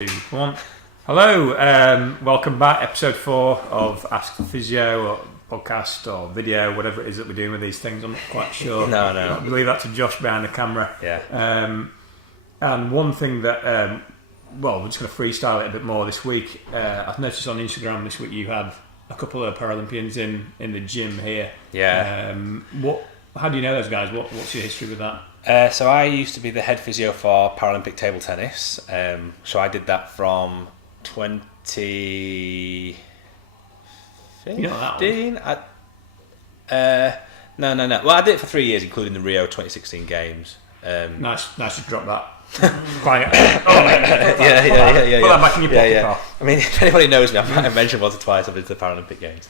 Come on. Hello, welcome back. Episode 4 of Ask the Physio, or podcast, or video, whatever it is that we're doing with these things. I'm not quite sure. No. I believe that's a Josh behind the camera. Yeah. And one thing that, we're just going to freestyle it a bit more this week. I've noticed on Instagram this week you had a couple of Paralympians in the gym here. Yeah. How do you know those guys? What's your history with that? So I used to be the head physio for Paralympic table tennis. So I did that from 2015. You're not that old. No. Well, I did it for 3 years, including the Rio 2016 games. Nice to drop that. Quiet. Yeah. Put that back in your pocket. Yeah. I mean, if anybody knows me, I mentioned once or twice I've been to the Paralympic Games,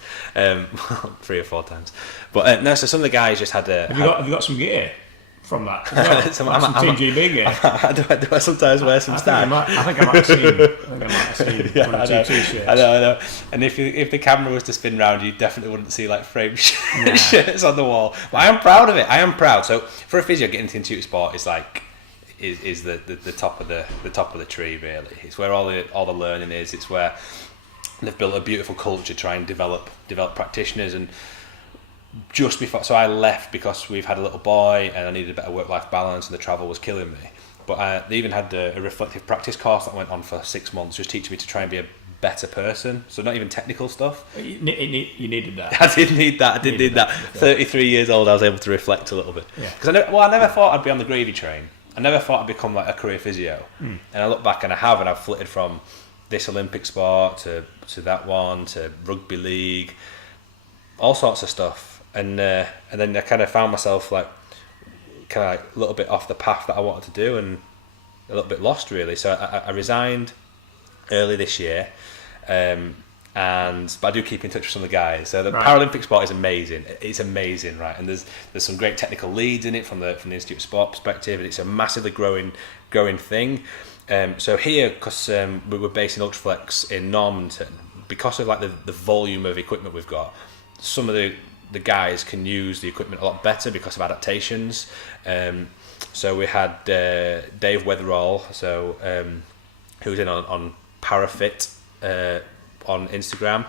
3 or 4 times. But no, so some of the guys just had a. Have you got some gear from that? Well, some Team GB gear. Do I sometimes wear some stash? I think I might have seen one or two t-shirts. I know. And if the camera was to spin round, you definitely wouldn't see like framed shirts on the wall. But I am proud of it. I am proud. So for a physio, getting into intuitive sport is like. Is the top of the tree, really. It's where all the learning is. It's where they've built a beautiful culture to try and develop practitioners. And just before, so I left because we've had a little boy and I needed a better work-life balance, and the travel was killing me. But they even had a reflective practice course that went on for 6 months, just teaching me to try and be a better person. So not even technical stuff. You needed that. I did need that. 33 years old, I was able to reflect a little bit. Because I never thought I'd be on the gravy train. I never thought I'd become like a career physio. And I look back and I've flitted from this Olympic sport to that one, to rugby league, all sorts of stuff. And then I kind of found myself like a little bit off the path that I wanted to do, and a little bit lost, really. So I resigned early this year. But I do keep in touch with some of the guys. So the Paralympic sport is amazing. It's amazing, right? And there's some great technical leads in it from the Institute of Sport perspective, and it's a massively growing thing. So here, because we were based in Ultraflex in Normanton, because of like the volume of equipment we've got, some of the guys can use the equipment a lot better because of adaptations. So we had Dave Weatherall, who's in on Parafit. On Instagram,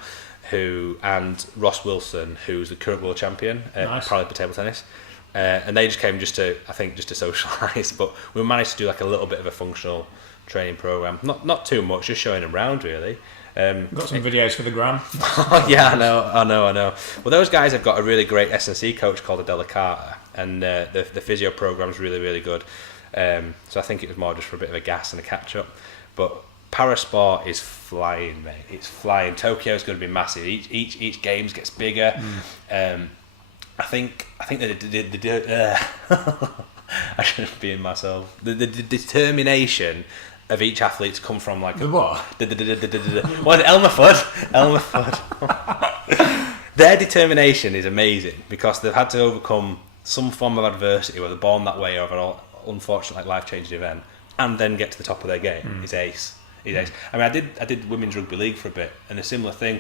and Ross Wilson, who's the current world champion at Paralympic table tennis, and they just came just to socialise. But we managed to do like a little bit of a functional training program, not too much, just showing them around, really. Got some videos for the gram. Yeah, I know. Well, those guys have got a really great S&C coach called Adela Carter, and the physio program's really, really good. So I think it was more just for a bit of a gas and a catch up, but. Parasport is flying, mate. It's flying. Tokyo's going to be massive. Each games gets bigger. I think that I shouldn't be in myself. The determination of each athlete to come from like the what? What? Elmer Fudd. Their determination is amazing because they've had to overcome some form of adversity, whether born that way or an unfortunate life-changing event, and then get to the top of their game. Is ace. I mean, I did women's rugby league for a bit, and a similar thing.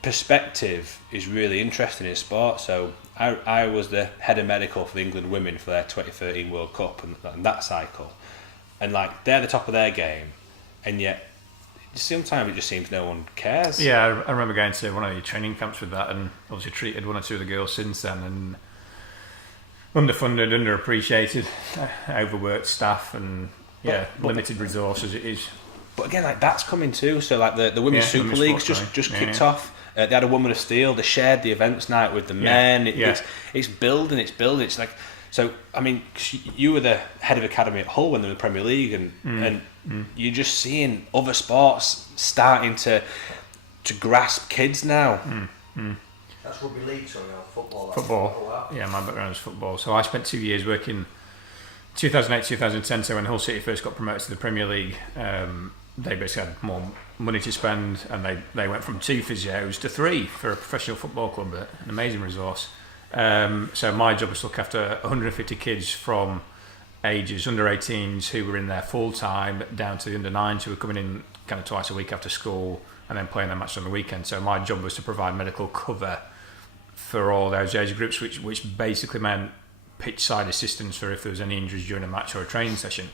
Perspective is really interesting in sport. So I was the head of medical for the England women for their 2013 World Cup and that cycle, and like they're the top of their game, and yet sometimes it just seems no one cares. Yeah, I remember going to one of the training camps with that, and obviously treated one or two of the girls since then, and underfunded, underappreciated, overworked staff, and limited resources it is. But again, like that's coming too. So like the women's Super League's just kicked off. They had a Woman of Steel. They shared the events night with the men. It's building. It's like, so I mean, you were the head of academy at Hull when they were in the Premier League, and you're just seeing other sports starting to grasp kids now. That's rugby league, sorry, or football. Football. Yeah, my background is football. So I spent 2 years working. 2008, 2010, so when Hull City first got promoted to the Premier League, they basically had more money to spend, and they went from 2 physios to 3 for a professional football club, an amazing resource. So my job was to look after 150 kids from ages under 18s who were in there full time, down to the under 9s who were coming in kind of twice a week after school and then playing their match on the weekend. So my job was to provide medical cover for all those age groups, which basically meant pitch side assistance for if there was any injuries during a match or a training session.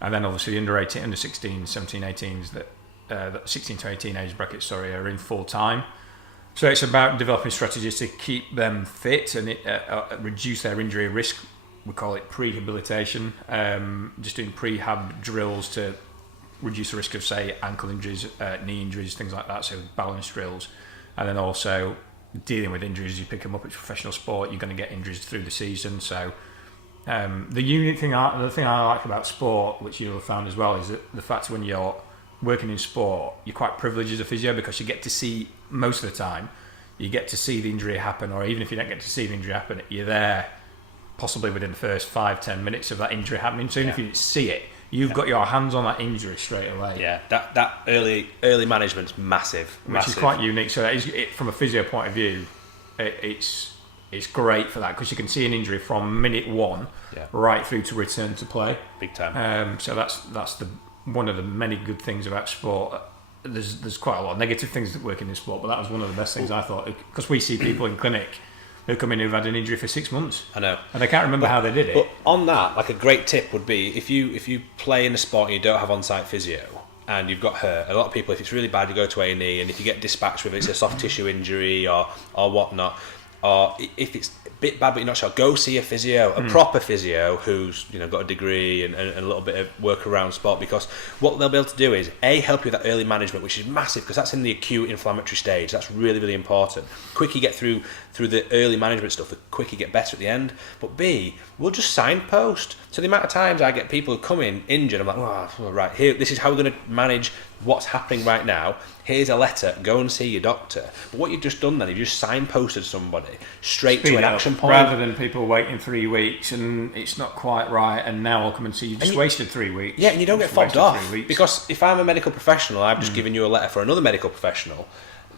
And then obviously the under 18, under 16, 17, 18s that 16 to 18 age brackets, are in full time. So it's about developing strategies to keep them fit and reduce their injury risk. We call it prehabilitation. Just doing prehab drills to reduce the risk of, say, ankle injuries, knee injuries, things like that. So balance drills, and then also dealing with injuries as you pick them up. It's professional sport. You're going to get injuries through the season. So the unique thing, the thing I like about sport, which you'll have found as well, is that the fact when you're working in sport, you're quite privileged as a physio because you get to see, most of the time, you get to see the injury happen, or even if you don't get to see the injury happen, you're there possibly within the first 5-10 minutes of that injury happening. So even if you didn't see it, you've got your hands on that injury straight away. Yeah, that early management's massive. Which is quite unique. So from a physio point of view, it's great for that because you can see an injury from minute one right through to return to play. Big time. So that's one of the many good things about sport. There's quite a lot of negative things that work in this sport, but that was one of the best things I thought, because we see people in clinic who come in who've had an injury for 6 months. I know. And they can't remember how they did it. But on that, like, a great tip would be, if you play in a sport and you don't have on-site physio and you've got hurt, a lot of people, if it's really bad, you go to A&E, and if you get dispatched with it's a soft tissue injury or whatnot, or if it's a bit bad but you're not sure, go see a physio, a proper physio who's got a degree and a little bit of work around sport, because what they'll be able to do is help you with that early management, which is massive, because that's in the acute inflammatory stage. That's really, really important. Quick you get through the early management stuff, the quicker you get better at the end. But B, we'll just signpost. So the amount of times I get people who come in injured, I'm like, oh, right, here, this is how we're going to manage what's happening right now. Here's a letter, go and see your doctor. But what you've just done then, you've just signposted somebody straight to an action point. Rather than people waiting 3 weeks and it's not quite right, and now I'll come and see you. Just wasted 3 weeks. Yeah, and you don't get fobbed off. Because if I'm a medical professional, I've just given you a letter for another medical professional,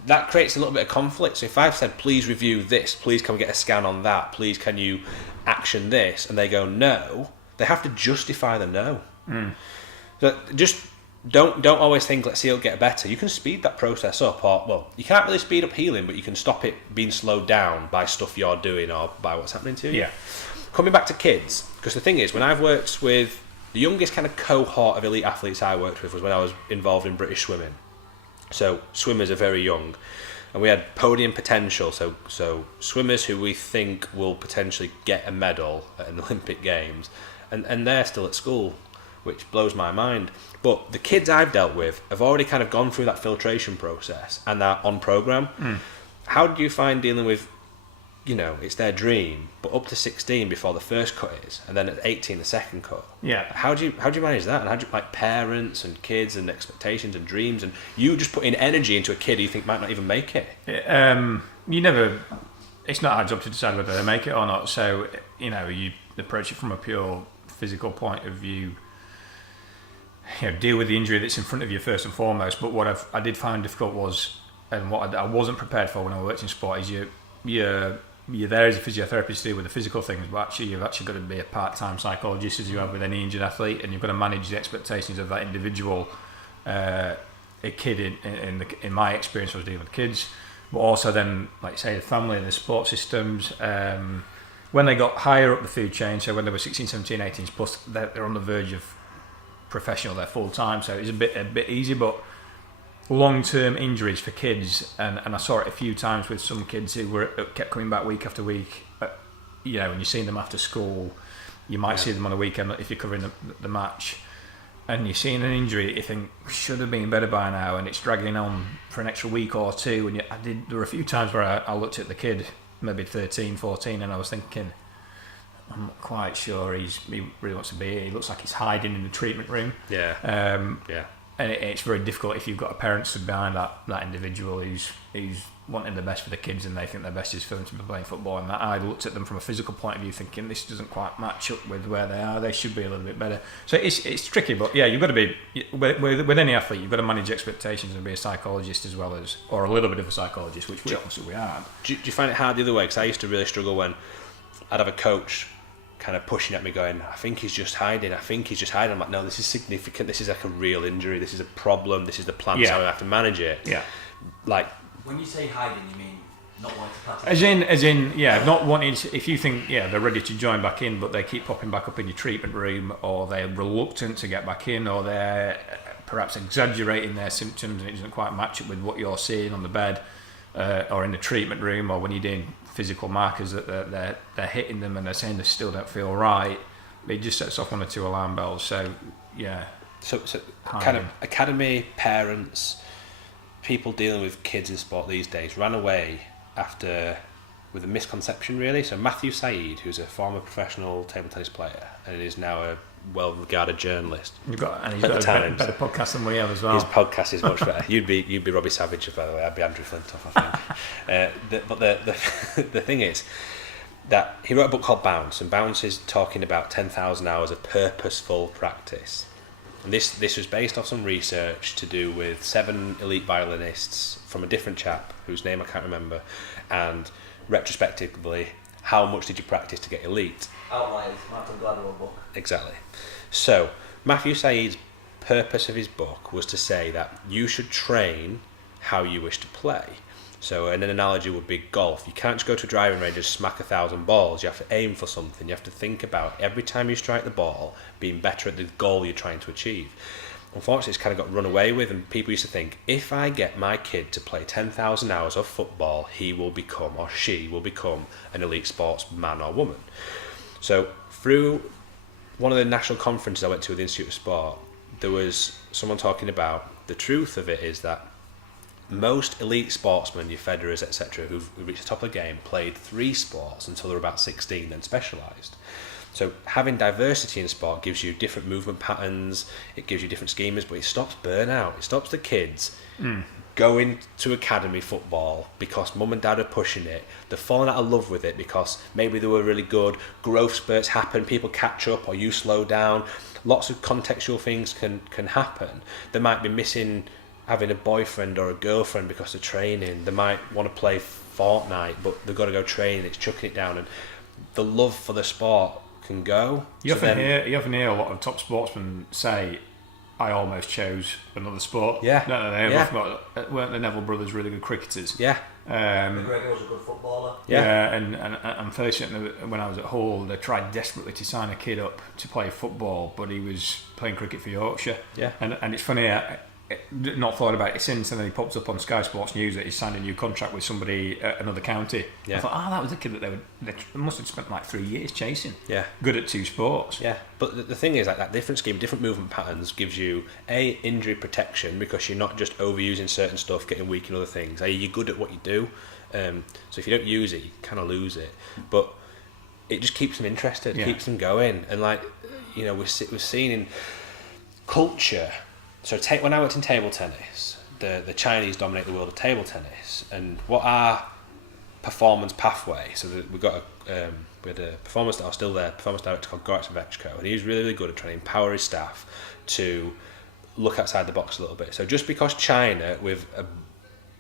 that creates a little bit of conflict. So if I've said, please review this, please come get a scan on that, please can you action this, and they go no, they have to justify the no. So just don't always think, let's see, it'll get better. You can speed that process up, or, well, you can't really speed up healing, but you can stop it being slowed down by stuff you're doing or by what's happening to you. Yeah. Coming back to kids, because the thing is, when I've worked with the youngest kind of cohort of elite athletes I worked with was when I was involved in British swimming. So swimmers are very young, and we had podium potential, so swimmers who we think will potentially get a medal at an Olympic Games, and they're still at school, which blows my mind. But the kids I've dealt with have already kind of gone through that filtration process and they're on programme. How do you find dealing with, it's their dream, but up to 16 before the first cut is, and then at 18 the second cut? Yeah. How do you manage that? And how do you, like, parents and kids and expectations and dreams, and you just put in energy into a kid who you think might not even make it? It's not our job to decide whether they make it or not. So, you approach it from a pure physical point of view. Deal with the injury that's in front of you first and foremost. But what I did find difficult was, and what I wasn't prepared for when I worked in sport, is you're there as a physiotherapist to deal with the physical things, but actually you've actually got to be a part-time psychologist, as you have with any injured athlete, and you've got to manage the expectations of that individual. A kid, in my experience, I was dealing with kids, but also then, like say, the family and the support systems. When they got higher up the food chain, so when they were 16, 17, 18 plus, they're on the verge of professional, they're full time, so it's a bit easy. But long-term injuries for kids, and I saw it a few times with some kids who kept coming back week after week. When you're seeing them after school, you might see them on a weekend if you're covering the match, and you're seeing an injury you think should have been better by now, and it's dragging on for an extra week or two. And there were a few times where I looked at the kid, maybe 13, 14, and I was thinking, I'm not quite sure he really wants to be here. He looks like he's hiding in the treatment room. Yeah. And it's very difficult if you've got a parent stood behind that individual who's wanting the best for the kids, and they think their best is for them to be playing football. And that, I looked at them from a physical point of view, thinking this doesn't quite match up with where they are. They should be a little bit better. So it's tricky, but yeah, you've got to be with any athlete. You've got to manage expectations and be a psychologist as well as, or a little bit of a psychologist, which obviously we are. Do you find it hard the other way? Because I used to really struggle when I'd have a coach kind of pushing at me going, I think he's just hiding. I'm like, no, this is significant. This is like a real injury. This is a problem. This is the plan. So I have to manage it. Yeah. Like, when you say hiding, you mean Not wanting to participate. As in, yeah, not wanting to, if you think, yeah, they're ready to join back in, but they keep popping back up in your treatment room, or they're reluctant to get back in, or they're perhaps exaggerating their symptoms and it doesn't quite match up with what you're seeing on the bed, or in the treatment room, or when you're doing physical markers that they're hitting them and they're saying they still don't feel right, it just sets off one or two alarm bells. So, yeah. So kind of academy, parents, people dealing with kids in sport these days ran away with a misconception, really. So Matthew Saeed, who's a former professional table tennis player and is now a well-regarded journalist. He's got a better podcast than we have as well. His podcast is much better. You'd be Robbie Savage, by the way. I'd be Andrew Flintoff, I think. But the thing is that he wrote a book called Bounce, and Bounce is talking about 10,000 hours of purposeful practice. And this was based off some research to do with 7 elite violinists from a different chap whose name I can't remember, and retrospectively, how much did you practice to get elite? Outliers, Malcolm Gladwell book. Exactly. So Matthew Saeed's purpose of his book was to say that you should train how you wish to play. So an analogy would be golf. You can't just go to a driving range and smack 1,000 balls. You have to aim for something. You have to think about every time you strike the ball being better at the goal you're trying to achieve. Unfortunately, it's kind of got run away with, and people used to think, if I get my kid to play 10,000 hours of football, he will become, or she will become, an elite sportsman or woman. So through one of the national conferences I went to with the Institute of Sport, there was someone talking about the truth of it is that most elite sportsmen, your Federers, etc., who've reached the top of the game, played 3 sports until they're about 16, then specialised. So having diversity in sport gives you different movement patterns, it gives you different schemas, but it stops burnout. It stops the kids going to academy football because mum and dad are pushing it. They're falling out of love with it because maybe they were really good. Growth spurts happen, people catch up or you slow down. Lots of contextual things can happen. They might be missing having a boyfriend or a girlfriend because they're training. They might want to play Fortnite, but they've got to go train. It's chucking it down, and the love for the sport can go. You often hear a lot of top sportsmen say, "I almost chose another sport." Yeah. No. Weren't the Neville brothers really good cricketers? Yeah. McGregor was a good footballer. Yeah, and I'm fairly certain that when I was at Hull, they tried desperately to sign a kid up to play football, but he was playing cricket for Yorkshire. Yeah. And it's funny. Not thought about it since, and then he pops up on Sky Sports News that he's signed a new contract with somebody at another county. Yeah. I thought, that was the kid that they must have spent like 3 years chasing. Yeah, good at 2 sports. Yeah, but the thing is, like, that different scheme, different movement patterns gives you injury protection because you're not just overusing certain stuff, getting weak in other things. You're good at what you do, so if you don't use it, you kind of lose it. But it just keeps them interested, keeps them going, and we're seeing in culture. So when I worked in table tennis, the Chinese dominate the world of table tennis, and what our performance pathway, so we had a performance director called Goran Vechko, and he was really, really good at trying to empower his staff to look outside the box a little bit. So just because China, with a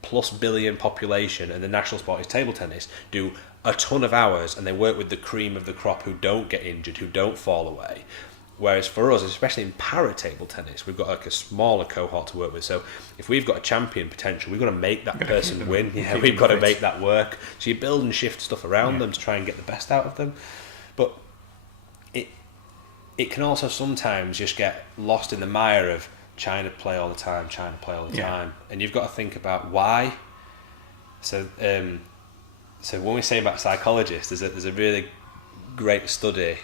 plus billion population and the national sport is table tennis, do a ton of hours and they work with the cream of the crop who don't get injured, who don't fall away. Whereas for us, especially in para table tennis, we've got like a smaller cohort to work with. So if we've got a champion potential, we've got to make that person win. We've got to make that work. So you build and shift stuff around them to try and get the best out of them. But it can also sometimes just get lost in the mire of China play all the time, and you've got to think about why. So when we say about psychologists, there's a really great study.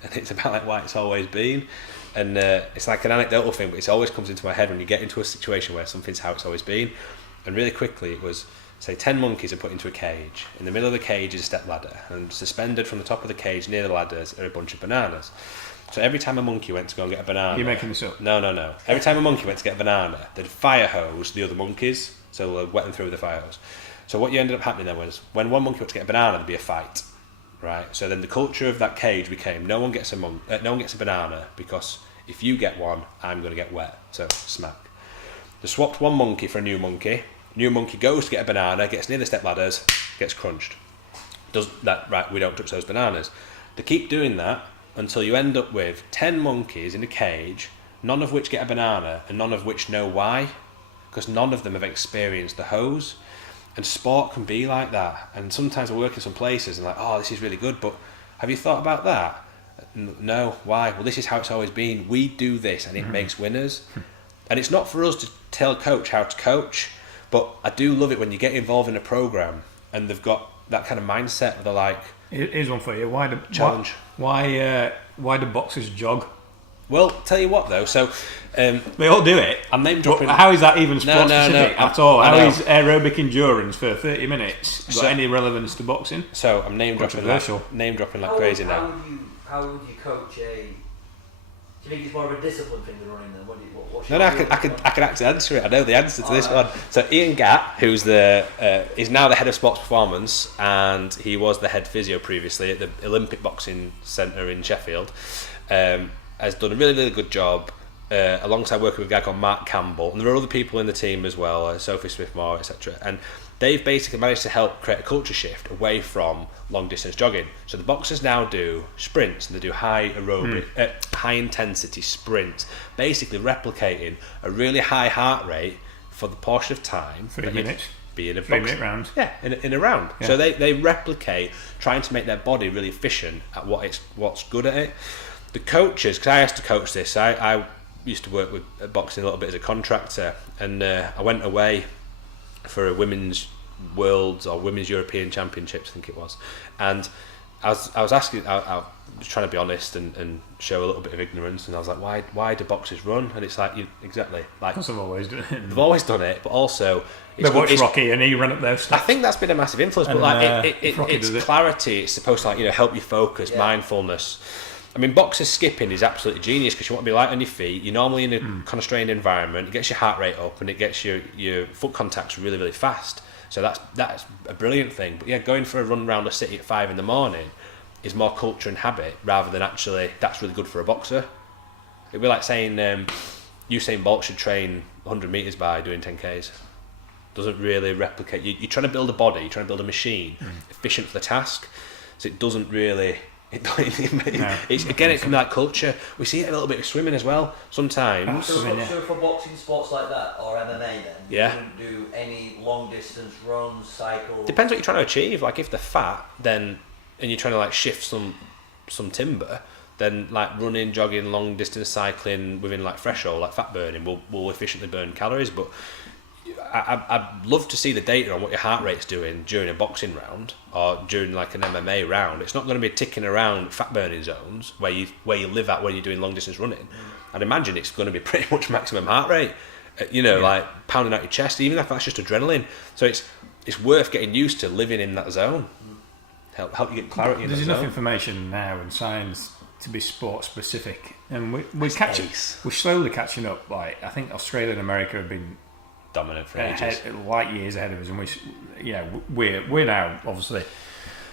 And it's about like why it's always been, and it's like an anecdotal thing, but it always comes into my head when you get into a situation where something's how it's always been. And really quickly, it was, say, 10 monkeys are put into a cage. In the middle of the cage is a step ladder, and suspended from the top of the cage near the ladders are a bunch of bananas. So every time a monkey went to go and get a banana... You're making this up? No. Every time a monkey went to get a banana, they'd fire hose the other monkeys, so they'd wet them through with the fire hose. So what ended up happening then was, when one monkey went to get a banana, there'd be a fight. Right, so then the culture of that cage became no one gets a banana, because if you get one, I'm going to get wet. So smack. They swapped one monkey for a new monkey. New monkey goes to get a banana, gets near the step ladders, gets crunched. Does that right? We don't touch those bananas. They keep doing that until you end up with 10 monkeys in a cage, none of which get a banana and none of which know why, because none of them have experienced the hose. And sport can be like that. And sometimes I work in some places and like, oh, this is really good, but have you thought about that? No, why? Well, this is how it's always been. We do this and it makes winners. And it's not for us to tell a coach how to coach, but I do love it when you get involved in a program and they've got that kind of mindset where they're like, here's one for you. Why do challenge. Why do boxers jog? Well, tell you what though, so They all do it. I'm name dropping. How is that even sport specific at all? How is aerobic endurance for 30 minutes got any relevance to boxing? So I'm name dropping like crazy now. How would you coach a? Do you think it's more of a discipline thing than running? Then what's No, I can actually answer it. I know the answer to this one. So Ian Gatt, who's is now the head of sports performance, and he was the head physio previously at the Olympic Boxing Centre in Sheffield, has done a really, really good job alongside working with a guy called Mark Campbell, and there are other people in the team as well, Sophie Smith-Moore, etc. And they've basically managed to help create a culture shift away from long distance jogging. So the boxers now do sprints and they do high aerobic, high intensity sprints, basically replicating a really high heart rate for the portion of time. 3 minutes. Be in a 3 minute round. Yeah, in a round. Yeah. So they replicate trying to make their body really efficient at what's good at it. The coaches, because I asked to coach this, I used to work with boxing a little bit as a contractor, and I went away for a women's worlds or women's European championships, I think it was, and I was asking, I was trying to be honest and show a little bit of ignorance, and I was like, why do boxers run? And it's like, exactly, like Because they've always done it. they've always done it, but also They watch Rocky and he ran up those steps. I think that's been a massive influence, but And, like Rocky it's clarity. It's supposed to help you focus, mindfulness. I mean, boxer skipping is absolutely genius because you want to be light on your feet. You're normally in a constrained environment. It gets your heart rate up and it gets your foot contacts really, really fast. So that's a brilliant thing. But yeah, going for a run around a city at 5 a.m. is more culture and habit rather than actually that's really good for a boxer. It'd be like saying Usain Bolt should train 100 metres by doing 10Ks. Doesn't really replicate. You're trying to build a body, you're trying to build a machine efficient for the task. So it doesn't really. It can be like culture. We see it a little bit with swimming as well sometimes. So for boxing sports like that or MMA then, you wouldn't do any long distance runs, cycles. Depends what you're trying to achieve. Like if they're fat, then and you're trying to like shift some timber, then like running, jogging, long distance cycling within like threshold, like fat burning, will efficiently burn calories. But I'd love to see the data on what your heart rate's doing during a boxing round or during like an MMA round. It's not going to be ticking around fat burning zones where you live at when you're doing long distance running. I'd imagine it's going to be pretty much maximum heart rate, like pounding out your chest, even if that's just adrenaline. So it's worth getting used to living in that zone. Help you get clarity in that zone. There's enough information now and science to be sport specific, and we're slowly catching up. Like I think Australia and America have been dominant for ages, light years ahead of us, and we're now obviously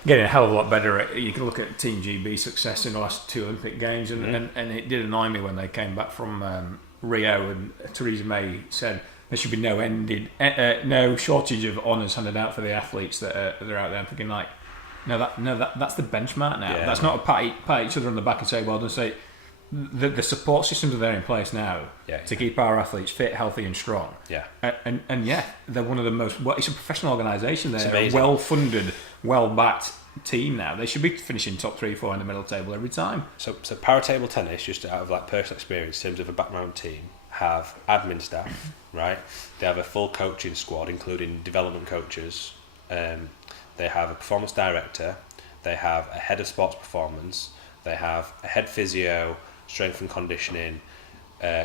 getting a hell of a lot better at. You can look at Team GB success in the last 2 Olympic Games, and it did annoy me when they came back from Rio and Theresa May said there should be no shortage of honours handed out for the athletes that are out there. I'm thinking like, that's the benchmark now. That's not a pat each other on the back and say well done. Say the support systems are there in place now to keep our athletes fit, healthy, and strong. And they're one of the most. It's a professional organisation. They're a well-funded, well-backed team now. They should be finishing top 3-4 in the middle table every time. So para table tennis, just out of like personal experience in terms of a background team, have admin staff, right? They have a full coaching squad, including development coaches. They have a performance director. They have a head of sports performance. They have a head physio, strength and conditioning,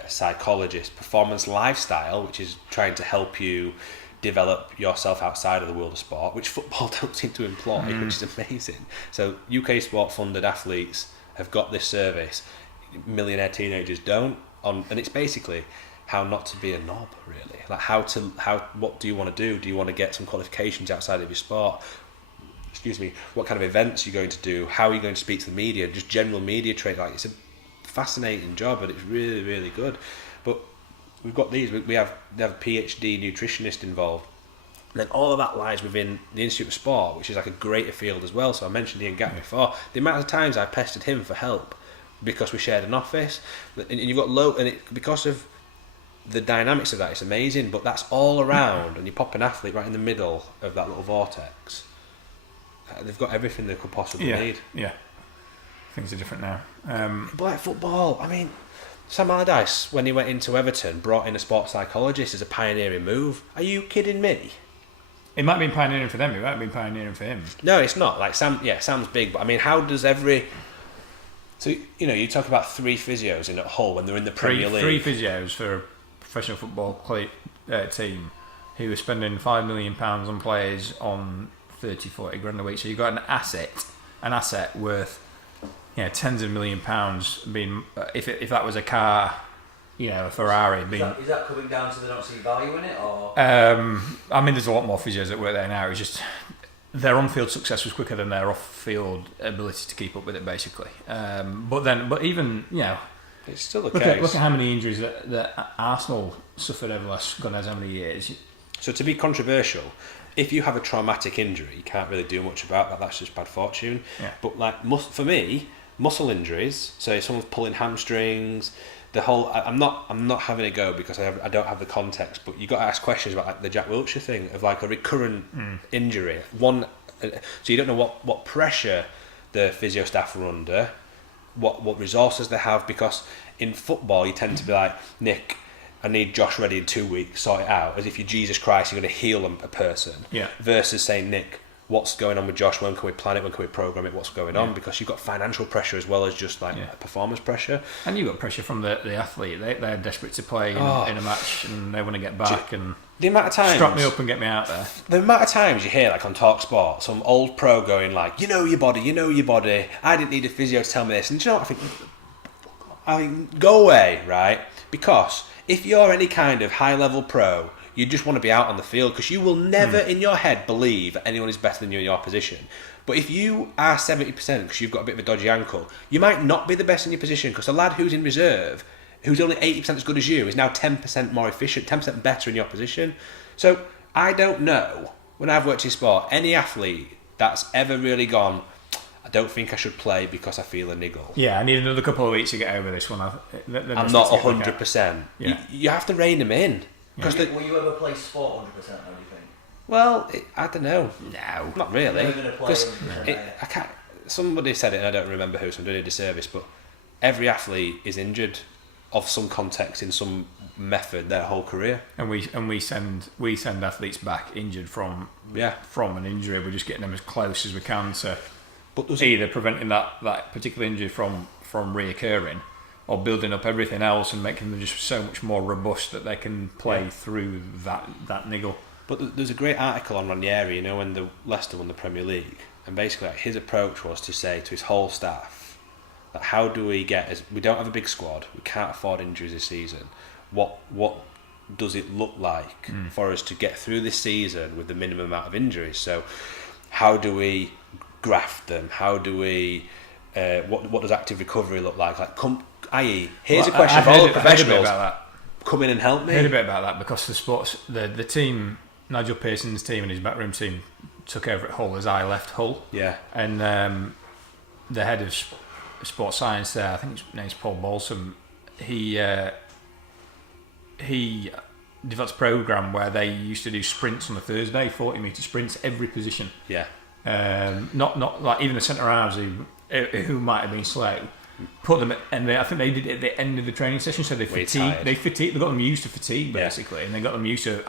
psychologist, performance lifestyle, which is trying to help you develop yourself outside of the world of sport, which football don't seem to employ, which is amazing. So UK sport funded athletes have got this service. Millionaire teenagers don't. And it's basically how not to be a knob, really. Like what do you want to do? Do you want to get some qualifications outside of your sport? What kind of events are you going to do? How are you going to speak to the media? Just general media training. Like it's a fascinating job, and it's really, really good. But we've got these. They have a PhD nutritionist involved. And then all of that lies within the Institute of Sport, which is like a greater field as well. So I mentioned Ian Gatt before. The amount of times I pestered him for help because we shared an office, and you've got because of the dynamics of that is amazing, but that's all around, and you pop an athlete right in the middle of that little vortex. They've got everything they could possibly need. Yeah, things are different now. But like football, I mean, Sam Allardyce, when he went into Everton, brought in a sports psychologist as a pioneering move. Are you kidding me? It might have been pioneering for them. It might have been pioneering for him. No, it's not. Like Sam's big, but I mean, how does every... So, you know, you talk about 3 physios in at Hull when they're in the Premier League. 3 physios for a professional football team who were spending £5 million on players on 30-40 grand a week. So you've got an asset worth, you know, tens of £1 million being, if that was a car, you know, a Ferrari. Is that coming down to they don't see value in it, or? I mean, there's a lot more physios that work there now. It's just their on-field success was quicker than their off-field ability to keep up with it, basically. But even, you know, it's still the case. Look at how many injuries that Arsenal suffered over the last God knows how many years. So to be controversial, if you have a traumatic injury, you can't really do much about that. That's just bad fortune. Yeah. But like for me, muscle injuries. So if someone's pulling hamstrings, the whole. I'm not having a go because I don't have the context. But you got to ask questions about like the Jack Wilshere thing of like a recurrent injury. So you don't know what pressure the physio staff are under, what resources they have, because in football you tend to be like, Nick, I need Josh ready in 2 weeks, sort it out, as if you're Jesus Christ, you're going to heal a person. Yeah. Versus saying, Nick, what's going on with Josh? When can we plan it? When can we program it? What's going on? Because you've got financial pressure as well as just like performance pressure. And you've got pressure from the athlete. They're desperate to play in a match and they want to get back. And the amount of times, strap me up and get me out there. The amount of times you hear like on Talk Sport, some old pro going like, you know your body. I didn't need a physio to tell me this. And do you know what I think? Go away, right? Because if you're any kind of high-level pro, you just want to be out on the field because you will never in your head believe that anyone is better than you in your position. But if you are 70% because you've got a bit of a dodgy ankle, you might not be the best in your position because the lad who's in reserve, who's only 80% as good as you, is now 10% more efficient, 10% better in your position. So I don't know, when I've worked in sport, any athlete that's ever really gone, I don't think I should play because I feel a niggle. Yeah, I need another couple of weeks to get over this one. I'm not 100%. Yeah. You have to rein them in. Will you ever play sport 100%, do you think? Well, I don't know. No. Not really. You're going to play 100%. I can't. Somebody said it and I don't remember who, so I'm doing a disservice, but every athlete is injured of some context in some method their whole career. And we send athletes back injured from an injury. We're just getting them as close as we can to either preventing that particular injury from reoccurring, or building up everything else and making them just so much more robust that they can play through that niggle. But there's a great article on Ranieri, you know, when Leicester won the Premier League, and basically like, his approach was to say to his whole staff that how do we we don't have a big squad, we can't afford injuries this season. What does it look like for us to get through this season with the minimum amount of injuries? So how do we graft them? How do we what does active recovery look like? Here's a question for all the professionals. Come in and help me. I heard a bit about that because the team, Nigel Pearson's team and his backroom team took over at Hull as I left Hull. Yeah. And the head of sports science there, I think his name's Paul Balsam, he developed a program where they used to do sprints on a Thursday, 40-metre sprints, every position. Yeah. Not like even the centre halves who might have been slow. Put them, I think they did it at the end of the training session, so they got them used to fatigue basically, and they got them used to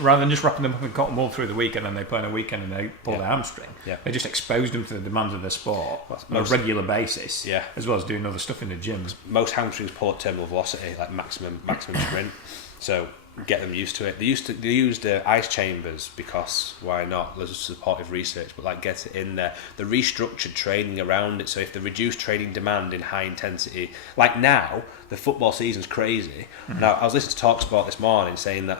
rather than just wrapping them up in cotton wool through the week and then they play on a weekend and they pull their hamstring. Yeah. They just exposed them to the demands of their sport on a regular basis, as well as doing other stuff in the gyms. Most hamstrings pull at terminal velocity, like maximum sprint. So get them used to it. They used ice chambers because why not? There's supportive research, but like get it in there. The restructured training around it. So if the reduced training demand in high intensity, like now, the football season's crazy. Now I was listening to TalkSport this morning saying that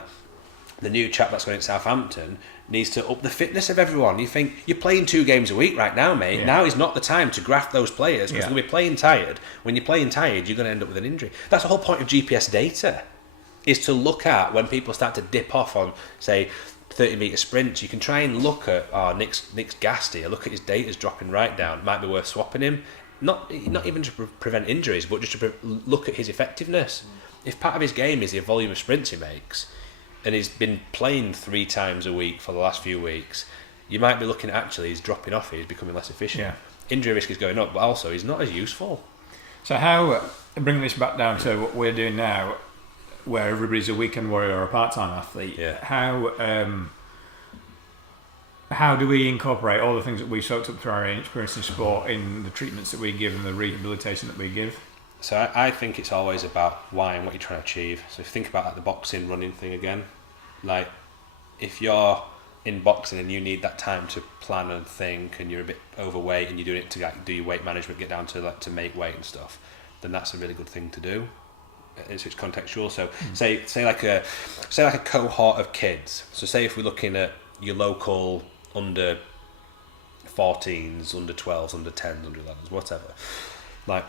the new chap that's going to Southampton needs to up the fitness of everyone. You think you're playing 2 games a week right now, mate. Yeah. Now is not the time to graft those players because they're going to be playing tired. When you're playing tired, you're going to end up with an injury. That's the whole point of GPS data. Is to look at when people start to dip off on, say, 30-metre sprints. You can try and look at, Nick's gassed here. Look at his data's dropping right down. It might be worth swapping him. Not even to prevent injuries, but just to look at his effectiveness. if part of his game is the volume of sprints he makes, and he's been playing 3 times a week for the last few weeks, you might be looking at actually he's dropping off here, he's becoming less efficient. Yeah. Injury risk is going up, but also he's not as useful. So how, bringing this back down to what we're doing now, where everybody's a weekend warrior or a part-time athlete, how do we incorporate all the things that we've soaked up through our experience in sport in the treatments that we give and the rehabilitation that we give? So I think it's always about why and what you're trying to achieve. So if you think about like the boxing running thing again, like if you're in boxing and you need that time to plan and think, and you're a bit overweight and you're doing it to like, do your weight management, get down to like to make weight and stuff, then that's a really good thing to do. It's contextual. So say like a cohort of kids. So say if we're looking at your local under 14s, under 12s, under 10s, under 11s, whatever. Like,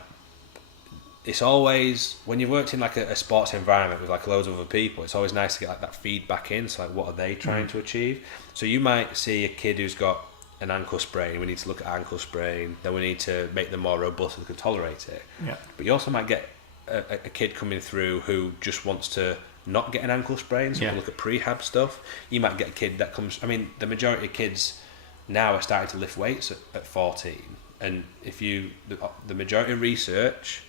it's always, when you've worked in like a sports environment with like loads of other people, it's always nice to get like that feedback in. So like, what are they trying to achieve? So you might see a kid who's got an ankle sprain. We need to look at ankle sprain. Then we need to make them more robust so they can tolerate it. Yeah. But you also might get a kid coming through who just wants to not get an ankle sprain, so we'll look at prehab stuff. You might get a kid that comes, I mean, the majority of kids now are starting to lift weights at 14, and if you, the majority of research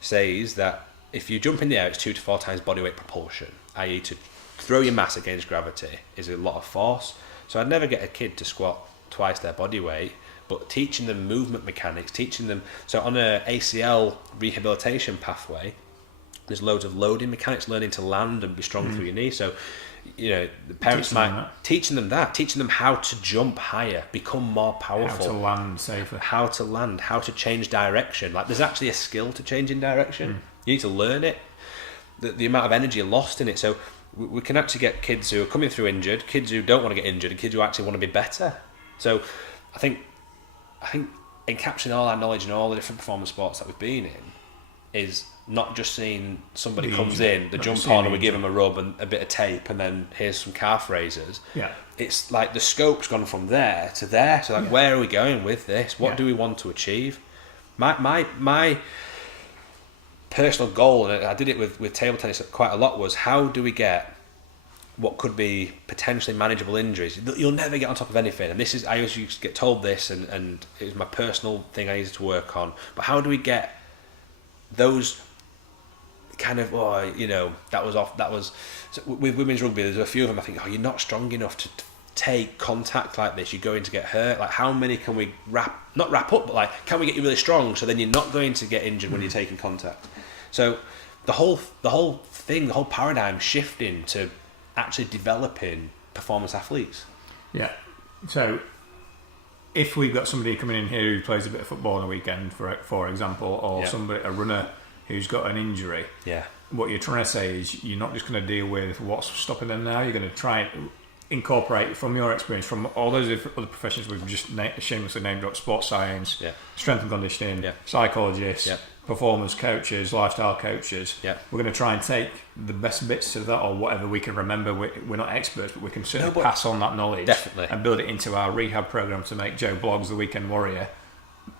says that if you jump in the air, it's 2 to 4 times body weight propulsion, i.e. to throw your mass against gravity is a lot of force. So I'd never get a kid to squat twice their body weight, but teaching them movement mechanics, teaching them, so on a ACL rehabilitation pathway, there's loads of loading mechanics, learning to land and be strong through your knee. So, you know, the parents teaching them how to jump higher, become more powerful, how to land safer, how to change direction. Like, there's actually a skill to changing direction. You need to learn it. The amount of energy lost in it. So we can actually get kids who are coming through injured, kids who don't want to get injured, and kids who actually want to be better. So I think encapsulating all our knowledge in all the different performance sports that we've been in is not just seeing somebody comes in, the jump on, and we give them a rub and a bit of tape, and then here's some calf raisers. Yeah. It's like the scope's gone from there to there. So like, where are we going with this? What do we want to achieve? My personal goal, and I did it with table tennis quite a lot, was how do we get what could be potentially manageable injuries? You'll never get on top of anything, and this is, I always used to get told this, and it was my personal thing I needed to work on. But how do we get those kind of, so with women's rugby, there's a few of them I think, you're not strong enough to take contact like this, you're going to get hurt. Like, how many can we not wrap up, but like, can we get you really strong so then you're not going to get injured when you're taking contact? So the whole thing, the whole paradigm shifting to actually developing performance athletes. Yeah. So if we've got somebody coming in here who plays a bit of football on a weekend, for example, or a runner who's got an injury, what you're trying to say is you're not just going to deal with what's stopping them now, you're going to try and incorporate, from your experience, from all those other professions we've just shamelessly named up, sports science, strength and conditioning, psychologists, performance coaches, lifestyle coaches. We're going to try and take the best bits of that, or whatever we can remember. We're not experts, but we can certainly pass on that knowledge and build it into our rehab program to make Joe Bloggs, the weekend warrior,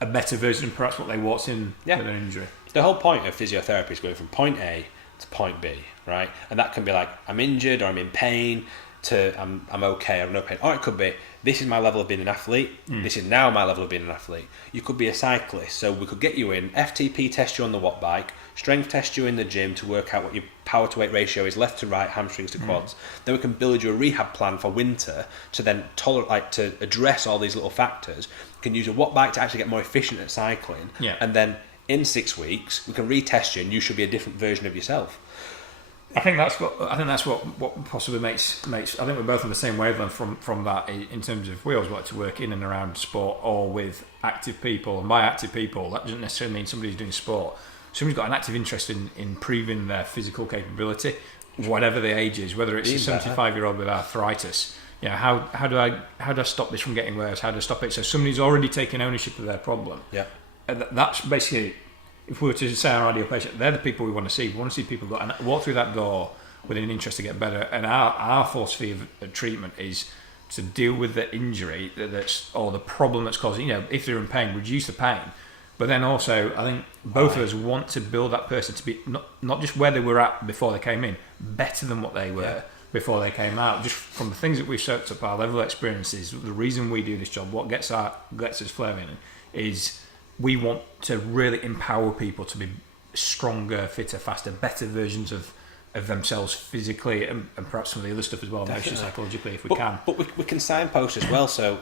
a better version of perhaps what they walked in with an injury. The whole point of physiotherapy is going from point A to point B, right? And that can be like, I'm injured or I'm in pain, to I'm okay, I have no pain. Or it could be, this is my level of being an athlete, this is now my level of being an athlete. You could be a cyclist, so we could get you in, FTP test you on the watt bike, strength test you in the gym to work out what your power to weight ratio is, left to right, hamstrings to quads. Then we can build you a rehab plan for winter to then to address all these little factors. You can use a watt bike to actually get more efficient at cycling, and then in 6 weeks we can retest you and you should be a different version of yourself. I think that's what possibly makes. I think we're both on the same wavelength from that, in terms of we always like to work in and around sport or with active people. And by active people, that doesn't necessarily mean somebody who's doing sport. Somebody's got an active interest in improving their physical capability, whatever the age is. Whether it's a 75-year-old with arthritis, how do I stop this from getting worse? How do I stop it? So somebody's already taken ownership of their problem. And that's basically, if we were to say our ideal patient, they're the people we want to see. We want to see people walk through that door with an interest to get better. And our philosophy of treatment is to deal with the injury or the problem that's causing. If they're in pain, reduce the pain. But then also, I think both of us want to build that person to be not just where they were at before they came in, better than what they were before they came out. Just from the things that we've soaked up, our level of experiences, the reason we do this job, what gets us flowing, is we want to really empower people to be stronger, fitter, faster, better versions of themselves physically and perhaps some of the other stuff as well, emotionally, psychologically, if we can. But we can signpost as well, so...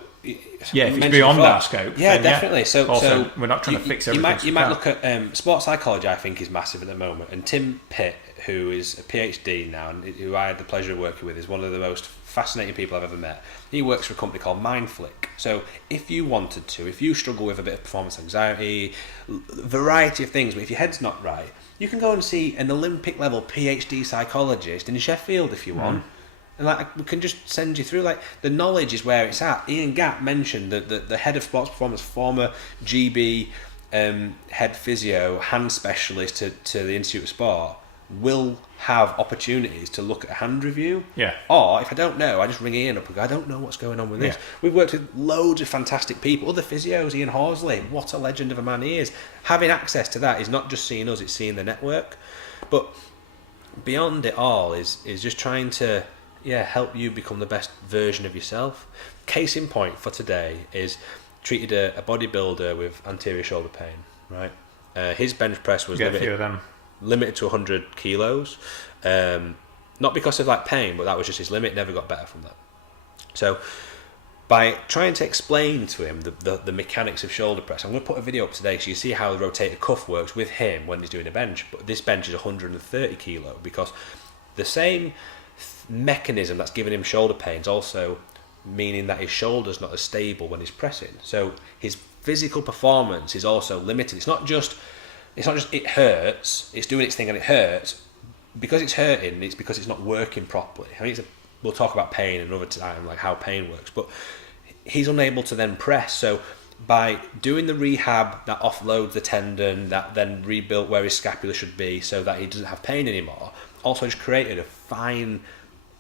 Yeah, if it's beyond our scope. Yeah, definitely. Yeah. So we're not trying to fix everything. You might look at sports psychology, I think, is massive at the moment. And Tim Pitt, who is a PhD now, and who I had the pleasure of working with, is one of the most fascinating people I've ever met. He works for a company called Mindflick. So if you wanted to, if you struggle with a bit of performance anxiety, variety of things, but if your head's not right, you can go and see an Olympic level PhD psychologist in Sheffield if you want. And like, we can just send you through, like, the knowledge is where it's at. Ian Gapp mentioned that the head of sports performance, former GB head physio, hand specialist to the Institute of Sport, will have opportunities to look at a hand review. Yeah. Or if I don't know, I just ring Ian up and go, I don't know what's going on with this. We've worked with loads of fantastic people, other physios, Ian Horsley, what a legend of a man he is. Having access to that is not just seeing us, it's seeing the network. But beyond it all is just trying to help you become the best version of yourself. Case in point for today is treated a bodybuilder with anterior shoulder pain, right? His bench press was limited to 100 kilos, not because of like pain, but that was just his limit. Never got better from that. So by trying to explain to him the mechanics of shoulder press, I'm going to put a video up today so you see how the rotator cuff works with him when he's doing a bench. But this bench is 130 kilo because the same mechanism that's giving him shoulder pains also meaning that his shoulder's not as stable when he's pressing. So his physical performance is also limited. It's not just it hurts, it's doing its thing and it hurts. Because it's hurting, it's because it's not working properly. I mean, we'll talk about pain another time, like how pain works, but he's unable to then press. So by doing the rehab that offloads the tendon, that then rebuilt where his scapula should be so that he doesn't have pain anymore, also just created a fine,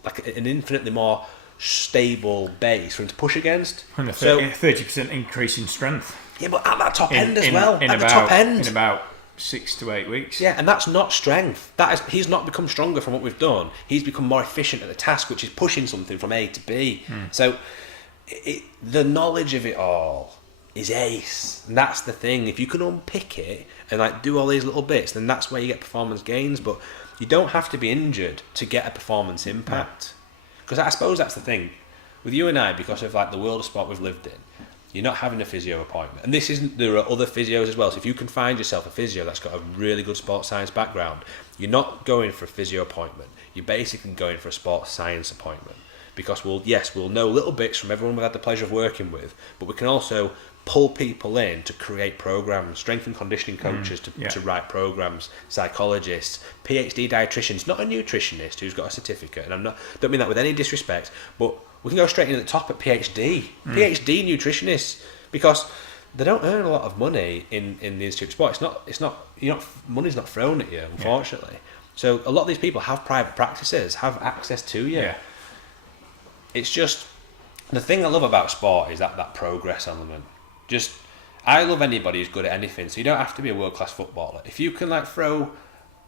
like an infinitely more stable base for him to push against. And a 30% increase in strength. Yeah, but at that top end as well. At the top end. In about 6 to 8 weeks. Yeah, and that's not strength. He's not become stronger from what we've done. He's become more efficient at the task, which is pushing something from A to B. So the knowledge of it all is ace. And that's the thing. If you can unpick it and like do all these little bits, then that's where you get performance gains. But you don't have to be injured to get a performance impact. Because I suppose that's the thing. With you and I, because of like the world of sport we've lived in, you're not having a physio appointment. And there are other physios as well. So if you can find yourself a physio that's got a really good sports science background, you're not going for a physio appointment. You're basically going for a sports science appointment. Because we'll know little bits from everyone we've had the pleasure of working with, but we can also pull people in to create programs, strength and conditioning coaches to write programs, psychologists, PhD dietitians, not a nutritionist who's got a certificate. And don't mean that with any disrespect, but we can go straight in at the top at PhD nutritionists, because they don't earn a lot of money in the Institute of Sport. It's not money's not thrown at you, unfortunately. So a lot of these people have private practices, have access to you. Yeah. It's just the thing I love about sport is that progress element. I love anybody who's good at anything, so you don't have to be a world-class footballer. If you can like throw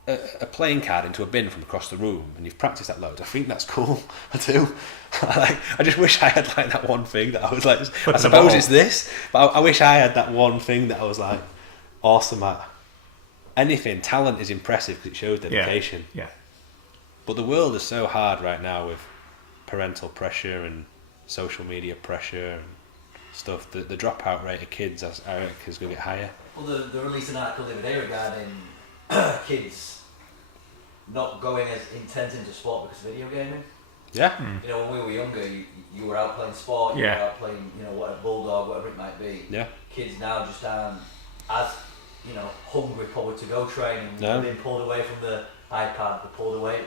a playing card into a bin from across the room and you've practiced that loads, I think that's cool. I do. I just wish I had like that one thing that I was like, I suppose it's this, but I wish I had that one thing that I was like awesome at. Anything, talent is impressive because it shows dedication. Yeah. But the world is so hard right now with parental pressure and social media pressure and stuff. The dropout rate of kids, I reckon, is going to get higher. Well, they released an article the other day regarding kids not going as intent into sport because of video gaming. Yeah. You know, when we were younger, you were out playing sport, you were out playing, what a bulldog, whatever it might be. Yeah. Kids now just aren't as, hungry probably to go training. They're being pulled away from the iPad, they're pulled away.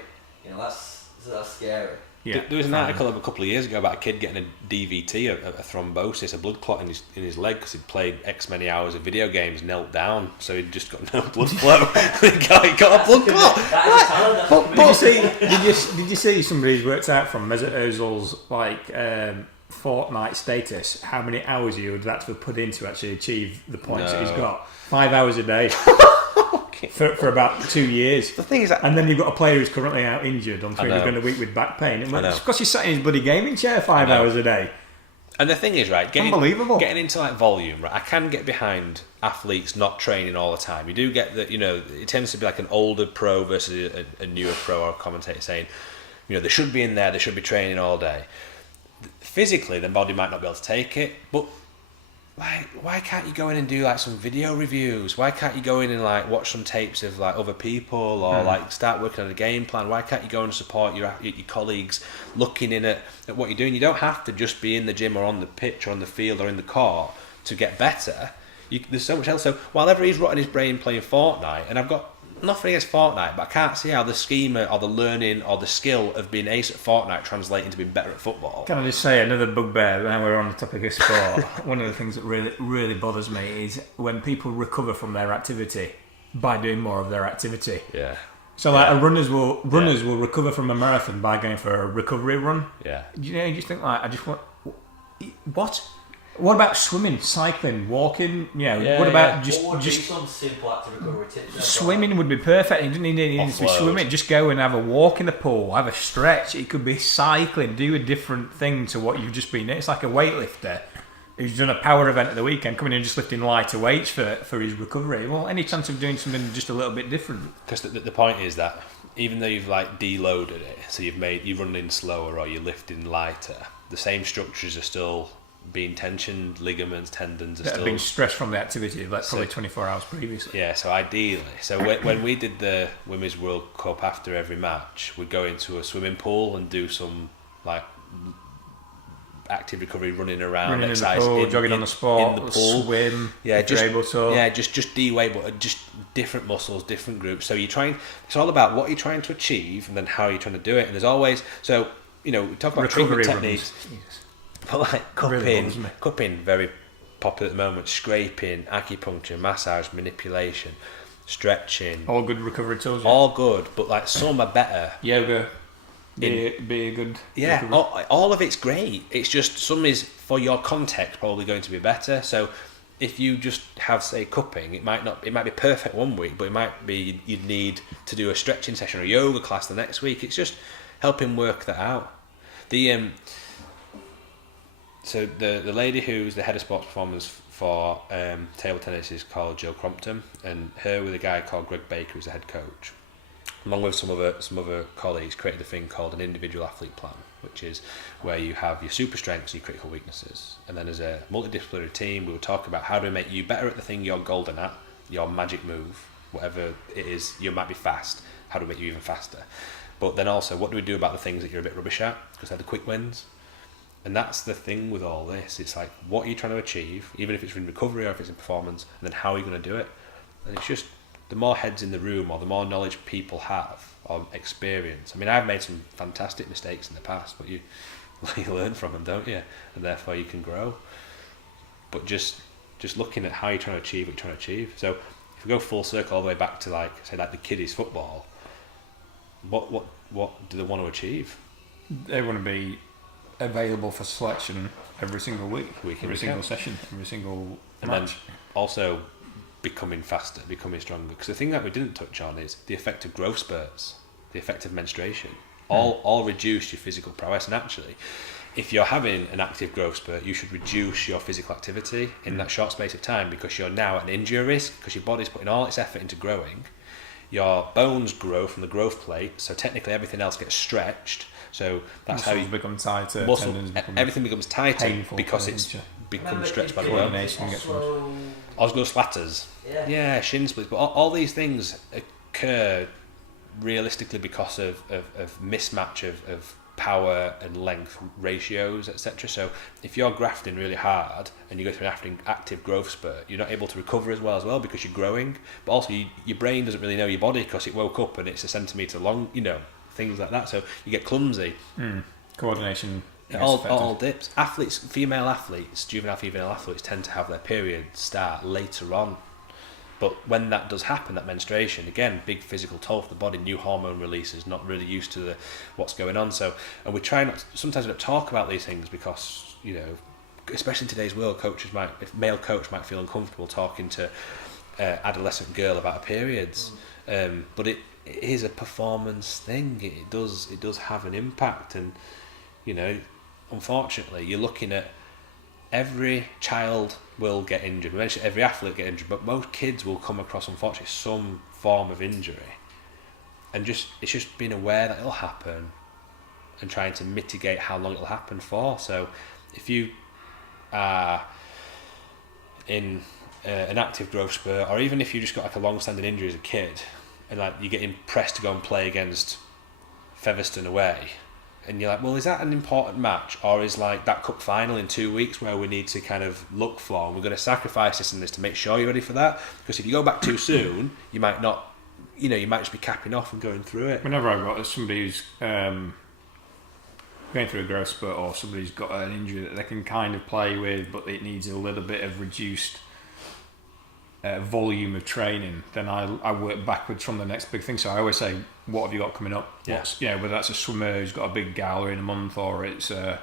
That's scary. Yeah, there was an article a couple of years ago about a kid getting a DVT, a thrombosis, a blood clot in his leg because he'd played X many hours of video games, knelt down, so he'd just got no blood flow. he got a blood clot. Did you see somebody who's worked out from Mesut Ozil's Fortnite status, how many hours he would actually put in to actually achieve the points that he's got. 5 hours a day. For about 2 years. The thing is that, and then you've got a player who's currently out injured on £300 a week with back pain. And it's because he's sat in his bloody gaming chair 5 hours a day. And the thing is, right, unbelievable. Getting into like volume, right, I can get behind athletes not training all the time. You do get that, it tends to be like an older pro versus a newer pro or a commentator saying, they should be in there, they should be training all day. Physically, their body might not be able to take it, but why can't you go in and do like some video reviews? Why can't you go in and like watch some tapes of like other people or like start working on a game plan? Why can't you go and support your colleagues looking in at what you're doing? You don't have to just be in the gym or on the pitch or on the field or in the court to get better. There's so much else. So while he's rotting his brain playing Fortnite, and I've got nothing against Fortnite, but I can't see how the schema or the learning or the skill of being ace at Fortnite translate into being better at football. Can I just say another bugbear when we're on the topic of sport? One of the things that really bothers me is when people recover from their activity by doing more of their activity. Yeah. So like runners will recover from a marathon by going for a recovery run. Yeah. You just think like, I just want what? What about swimming, cycling, walking? What about just some simple active recovery tips? Swimming would be perfect. You don't need to be swimming. Just go and have a walk in the pool, have a stretch. It could be cycling. Do a different thing to what you've just been. It's like a weightlifter who's done a power event at the weekend, coming in and just lifting lighter weights for his recovery. Well, any chance of doing something just a little bit different? Because the point is that even though you've like deloaded it, so you're running slower or you're lifting lighter, the same structures are still being tensioned, ligaments, tendons are that still have been stressed from the activity of probably 24 hours previously. Yeah, so ideally, when we did the Women's World Cup, after every match we'd go into a swimming pool and do some like active recovery, running around, exercise, in the pool, jogging on the spot, in the pool, swim. Yeah, just able to. Yeah, just D-weight, but just different muscles, different groups. So it's all about what you're trying to achieve and then how you're trying to do it. And there's always we talk about treatment techniques. But like cupping, very popular at the moment. Scraping, acupuncture, massage, manipulation, stretching. All good recovery tools. Yeah. All good, but like some are better. Yoga, be a good. Yeah, all of it's great. It's just some is for your context probably going to be better. So if you just have say cupping, it might be perfect one week, but it might be you'd need to do a stretching session or a yoga class the next week. It's just helping work that out. So the lady who's the head of sports performance for table tennis is called Jill Crompton, and her with a guy called Greg Baker who's the head coach, along with some other colleagues, created a thing called an individual athlete plan, which is where you have your super strengths and your critical weaknesses, and then as a multidisciplinary team we will talk about how to make you better at the thing you're golden at, your magic move, whatever it is. You might be fast, how to make you even faster, but then also what do we do about the things that you're a bit rubbish at, because they're the quick wins. And that's the thing with all this. It's like, what are you trying to achieve, even if it's in recovery or if it's in performance, and then how are you going to do it? And it's just, the more heads in the room or the more knowledge people have or experience. I mean, I've made some fantastic mistakes in the past, but you learn from them, don't you? And therefore you can grow. But just looking at how you're trying to achieve what you're trying to achieve. So if we go full circle all the way back to like the kiddies football, what do they want to achieve? They want to be available for selection every single week, every single session, every single match. And then also becoming faster, becoming stronger. Because the thing that we didn't touch on is the effect of growth spurts, the effect of menstruation. All reduce your physical prowess. And actually, if you're having an active growth spurt, you should reduce your physical activity in that short space of time, because you're now at an injury risk, because your body's putting all its effort into growing. Your bones grow from the growth plate, so technically everything else gets stretched. So that's muscles how you become tighter. Everything becomes tighter because it's become stretched by the bone. Osgood-Slatters. Yeah, shin splits. But all these things occur realistically because of mismatch of power and length ratios, etc. So if you're grafting really hard and you go through an active growth spurt, you're not able to recover as well because you're growing. But also your brain doesn't really know your body because it woke up and it's a centimetre long, things like that. So you get clumsy. Coordination. All dips. Juvenile female athletes tend to have their period start later on. But when that does happen, that menstruation, again, big physical toll for the body, new hormone releases, not really used to what's going on. So, and we try not, sometimes we don't talk about these things because, especially in today's world, male coach might feel uncomfortable talking to adolescent girl about her periods. But it is a performance thing. It does have an impact, and unfortunately, you're looking at every child will get injured. Eventually, every athlete get injured, but most kids will come across, unfortunately, some form of injury. And it's just being aware that it'll happen, and trying to mitigate how long it'll happen for. So, if you are in an active growth spurt, or even if you just got like a long-standing injury as a kid, and like you're getting pressed to go and play against Featherstone away, and you're like, well, is that an important match, or is like that cup final in 2 weeks where we need to kind of look for, and we're going to sacrifice this and this to make sure you're ready for that? Because if you go back too soon, you might not, you might just be capping off and going through it. Whenever I've got somebody who's going through a growth spurt, or somebody's got an injury that they can kind of play with, but it needs a little bit of reduced volume of training, then I work backwards from the next big thing. So I always say, what have you got coming up? Yeah. Whether that's a swimmer who's got a big gala in a month, or it's a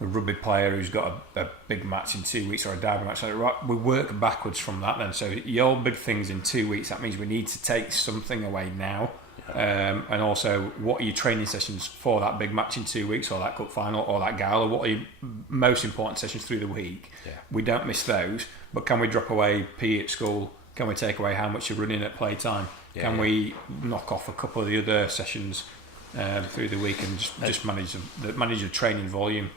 rugby player who's got a big match in 2 weeks, or a diving match. So we work backwards from that then. So your big things in 2 weeks, that means we need to take something away now. And also, what are your training sessions for that big match in 2 weeks, or that cup final, or that gala? What are your most important sessions through the week? We don't miss those, but can we drop away PE at school? Can we take away how much you're running at playtime? Can we knock off a couple of the other sessions through the week, and just manage the training volume?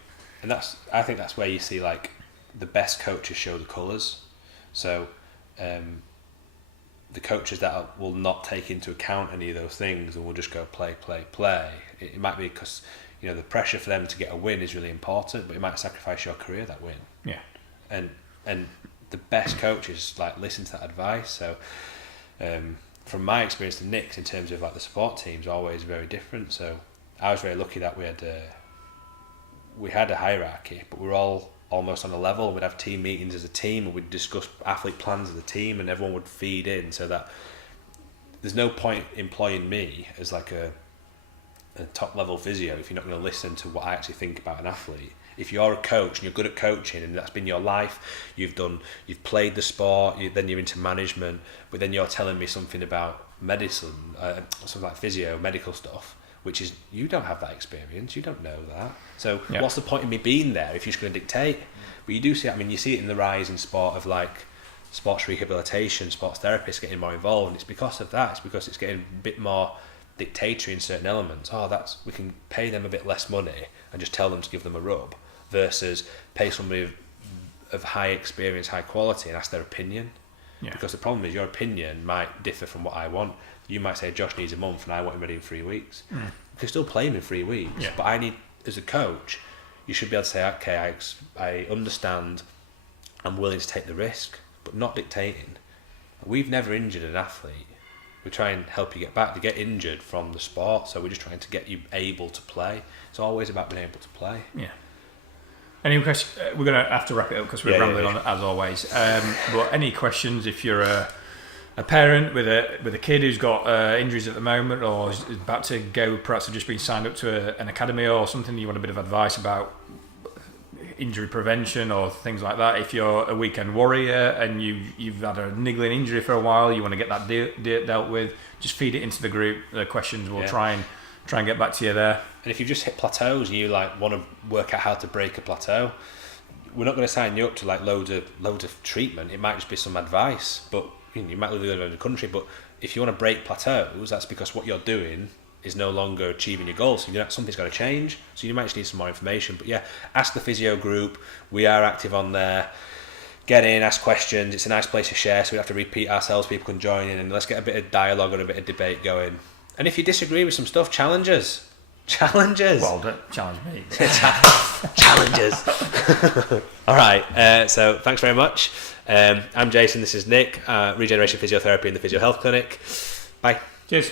And I think that's where you see like the best coaches show the colours. So the coaches that will not take into account any of those things and will just go play. It might be because the pressure for them to get a win is really important, but it might sacrifice your career, that win. Yeah. And the best coaches like listen to that advice. So from my experience, the Knicks in terms of like the support teams are always very different. So I was very lucky that we had a hierarchy, but we're all almost on a level. We'd have team meetings as a team, and we'd discuss athlete plans as a team, and everyone would feed in, so that there's no point employing me as like a top level physio if you're not going to listen to what I actually think about an athlete. If you're a coach and you're good at coaching and that's been your life, you've played the sport, then you're into management, but then you're telling me something about medicine, something like physio, medical stuff, which is, you don't have that experience, you don't know that. So what's the point in me being there if you're just going to dictate? But you do see, you see it in the rise in sport of like sports rehabilitation, sports therapists getting more involved, and it's because of that. It's because it's getting a bit more dictatory in certain elements. We can pay them a bit less money and just tell them to give them a rub, versus pay somebody of high experience, high quality, and ask their opinion. Because the problem is your opinion might differ from what I want. You might say Josh needs a month and I want him ready in 3 weeks. You can still play him in 3 weeks, but I need, as a coach, you should be able to say, okay, I understand, I'm willing to take the risk, but not dictating. We've never injured an athlete. We try and help you get back. They get injured from the sport, so we're just trying to get you able to play. It's always about being able to play. Any questions? We're going to have to wrap it up because we're rambling on as always. But any questions, if you're a parent with a kid who's got injuries at the moment, or is about to go, perhaps have just been signed up to an academy or something, you want a bit of advice about injury prevention or things like that. If you're a weekend warrior and you've had a niggling injury for a while, you want to get that dealt with, just feed it into the group. The questions we'll try and get back to you there. And if you've just hit plateaus and you like want to work out how to break a plateau, we're not going to sign you up to like loads of treatment. It might just be some advice, but you might live in the country. But if you want to break plateaus, that's because what you're doing is no longer achieving your goals. So something's got to change. So you might just need some more information. But ask the physio group. We are active on there. Get in, ask questions. It's a nice place to share, so we don't have to repeat ourselves. People can join in, and let's get a bit of dialogue and a bit of debate going. And if you disagree with some stuff, challenge us. Well, don't challenge me. Challenges. All right. So thanks very much. I'm Jason. This is Nick. Regeneration Physiotherapy in the Physio Health Clinic. Bye. Cheers.